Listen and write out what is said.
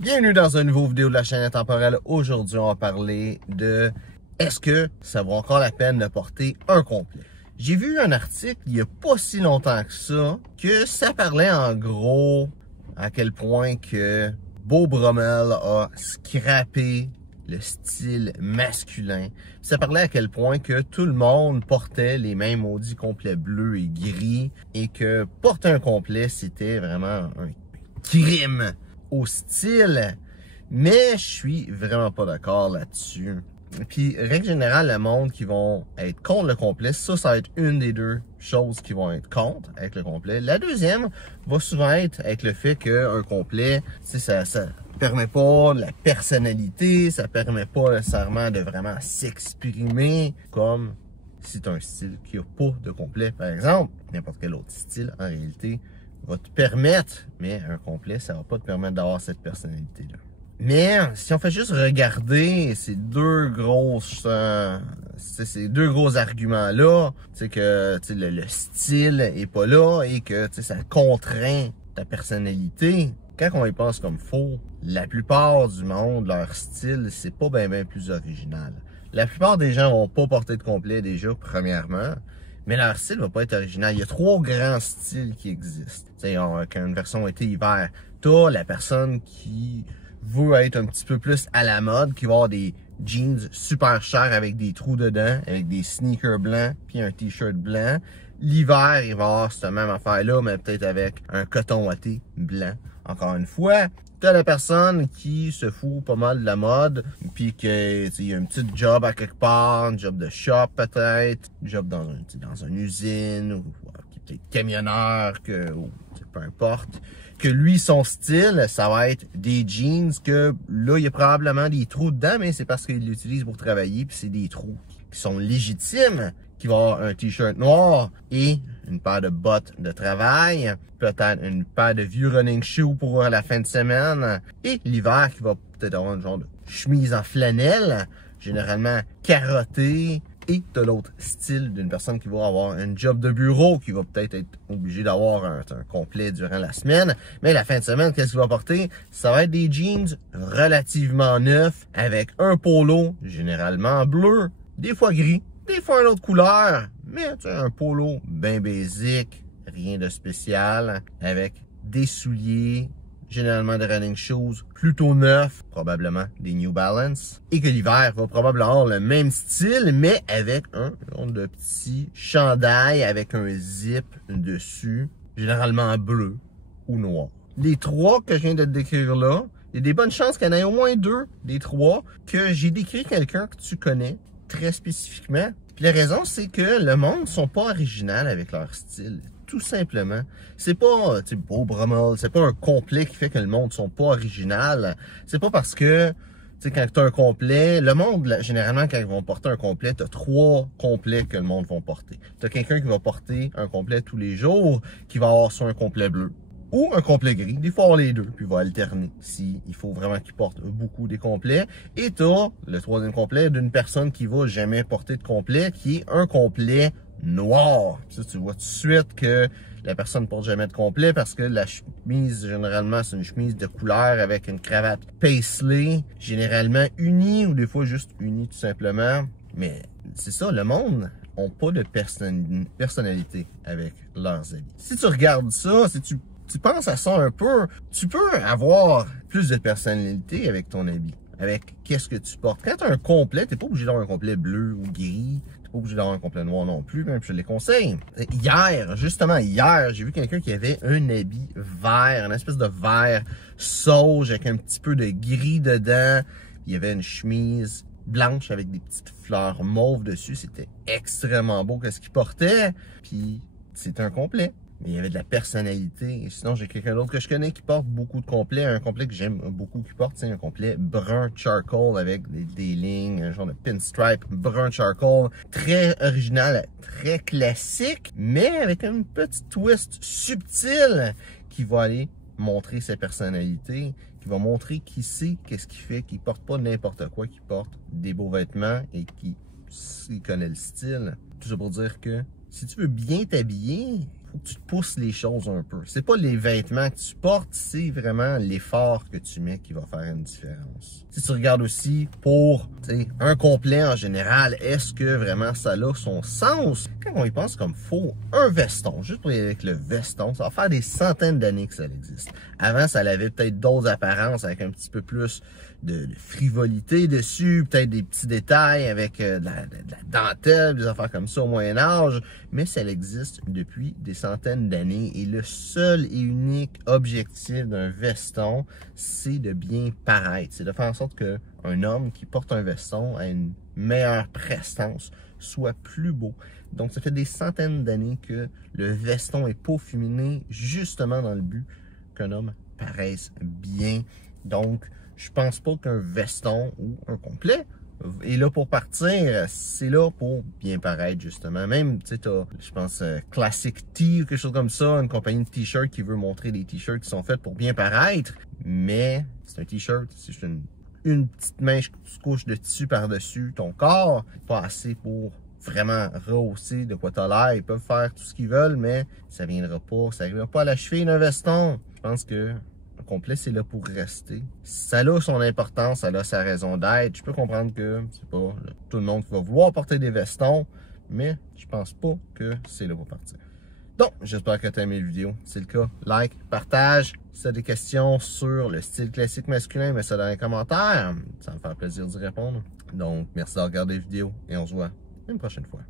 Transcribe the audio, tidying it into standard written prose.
Bienvenue dans une nouvelle vidéo de la chaîne Intemporelle. Aujourd'hui, on va parler de est-ce que ça vaut encore la peine de porter un complet? J'ai vu un article il n'y a pas si longtemps que ça parlait en gros à quel point que Beau Brummel a scrappé le style masculin. Ça parlait à quel point que tout le monde portait les mêmes maudits complets bleus et gris et que porter un complet, c'était vraiment un crime au style, mais je suis vraiment pas d'accord là-dessus. Puis, règle générale, le monde qui vont être contre le complet, ça va être une des deux choses qui vont être contre avec le complet. La deuxième va souvent être avec le fait qu'un complet, ça permet pas la personnalité, ça permet pas nécessairement de vraiment s'exprimer comme si tu as un style qui a pas de complet, par exemple. N'importe quel autre style, en réalité, va te permettre, mais un complet, ça va pas te permettre d'avoir cette personnalité-là. Mais si on fait juste regarder ces deux gros arguments-là, c'est que le style est pas là et que ça contraint ta personnalité. Quand on y pense comme faux, la plupart du monde, leur style, c'est pas bien plus original. La plupart des gens vont pas porter de complet déjà, premièrement. Mais leur style va pas être original. Il y a trois grands styles qui existent. Quand une version été-hiver, t'as la personne qui veut être un petit peu plus à la mode, qui va avoir des jeans super chers avec des trous dedans, avec des sneakers blancs, puis un t-shirt blanc. L'hiver, il va avoir cette même affaire-là, mais peut-être avec un coton watté blanc. Encore une fois, t'as la personne qui se fout pas mal de la mode, puis qu'il y a une petite job à quelque part, un job de shop peut-être, job dans une usine, ou qui est peut-être camionneur, ou peu importe. Que lui, son style, ça va être des jeans que là, il y a probablement des trous dedans, mais c'est parce qu'il l'utilise pour travailler, puis c'est des trous qui sont légitimes, qui va avoir un t-shirt noir et une paire de bottes de travail, peut-être une paire de vieux running shoes pour la fin de semaine, et l'hiver qui va peut-être avoir un genre de chemise en flanelle, généralement carottée, et de l'autre style d'une personne qui va avoir un job de bureau, qui va peut-être être obligé d'avoir un complet durant la semaine, mais la fin de semaine, qu'est-ce qu'il va porter? Ça va être des jeans relativement neufs, avec un polo, généralement bleu, des fois gris, des fois une autre couleur, mais un polo bien basique, rien de spécial, avec des souliers, généralement des running shoes plutôt neufs, probablement des New Balance, et que l'hiver va probablement avoir le même style, mais avec un genre de petit chandail avec un zip dessus, généralement bleu ou noir. Les trois que je viens de te décrire là, il y a des bonnes chances qu'il y en ait au moins deux des trois que j'ai décrit quelqu'un que tu connais très spécifiquement. Puis la raison, c'est que le monde ne sont pas originaux avec leur style. Tout simplement. C'est pas, Beau Brummel, c'est pas un complet qui fait que le monde ne sont pas original. C'est pas parce que, quand tu as un complet, le monde, généralement, quand ils vont porter un complet, tu as trois complets que le monde va porter. Tu as quelqu'un qui va porter un complet tous les jours, qui va avoir soit un complet bleu ou un complet gris, des fois les deux, puis il va alterner s'il faut vraiment qu'il porte beaucoup des complets. Et tu as le troisième complet d'une personne qui va jamais porter de complet, qui est un complet noir. Ça, tu vois tout de suite que la personne ne porte jamais de complet parce que la chemise, généralement, c'est une chemise de couleur avec une cravate paisley, généralement unie ou des fois juste unie tout simplement. Mais c'est ça, le monde n'a pas de personnalité avec leurs habits. Si tu regardes ça, si tu penses à ça un peu, tu peux avoir plus de personnalité avec ton habit, avec qu'est-ce que tu portes. Quand tu as un complet, tu n'es pas obligé d'avoir un complet bleu ou gris, tu n'es pas obligé d'avoir un complet noir non plus, même je les conseille. Justement hier, j'ai vu quelqu'un qui avait un habit vert, une espèce de vert sauge avec un petit peu de gris dedans. Il y avait une chemise blanche avec des petites fleurs mauves dessus. C'était extrêmement beau qu'est-ce qu'il portait. Puis c'était un complet. Mais il y avait de la personnalité. Et sinon, j'ai quelqu'un d'autre que je connais qui porte beaucoup de complets. Un complet que j'aime beaucoup qui porte, c'est un complet brun charcoal avec des lignes, un genre de pinstripe brun charcoal. Très original, très classique, mais avec une petite twist subtile qui va aller montrer sa personnalité, qui va montrer qui sait qu'est-ce qu'il fait, qui porte pas n'importe quoi, qui porte des beaux vêtements et qui connaît le style. Tout ça pour dire que si tu veux bien t'habiller, faut que tu te pousses les choses un peu. C'est pas les vêtements que tu portes, c'est vraiment l'effort que tu mets qui va faire une différence. Si tu regardes aussi pour un complet en général, est-ce que vraiment ça a son sens? Quand on y pense comme faux, un veston, juste pour y aller avec le veston, ça va faire des centaines d'années que ça existe. Avant, ça avait peut-être d'autres apparences avec un petit peu plus de frivolité dessus, peut-être des petits détails avec de la dentelle, des affaires comme ça au Moyen-Âge, mais ça existe depuis des centaines d'années et le seul et unique objectif d'un veston, c'est de bien paraître, c'est de faire en sorte qu'un homme qui porte un veston a une meilleure prestance, soit plus beau. Donc ça fait des centaines d'années que le veston est peaufiné justement dans le but qu'un homme paraisse bien. Donc je pense pas qu'un veston ou un complet est là pour partir, c'est là pour bien paraître justement. Même, tu sais, t'as, je pense, Classic Tee ou quelque chose comme ça, une compagnie de t-shirts qui veut montrer des t-shirts qui sont faits pour bien paraître, mais c'est un t-shirt, c'est juste une petite mèche que tu couches de tissu par-dessus ton corps, pas assez pour vraiment rehausser de quoi t'as l'air. Ils peuvent faire tout ce qu'ils veulent, mais ça viendra pas, ça arrivera pas à la cheville d'un veston. Je pense que le complet, c'est là pour rester. Ça a son importance, ça a sa raison d'être. Je peux comprendre que c'est pas tout le monde qui va vouloir porter des vestons, mais je pense pas que c'est là pour partir. Donc, j'espère que tu as aimé la vidéo. Si c'est le cas, like, partage. Si tu as des questions sur le style classique masculin, mets ça dans les commentaires. Ça me fait plaisir d'y répondre. Donc, merci d'avoir regardé la vidéo et on se voit une prochaine fois.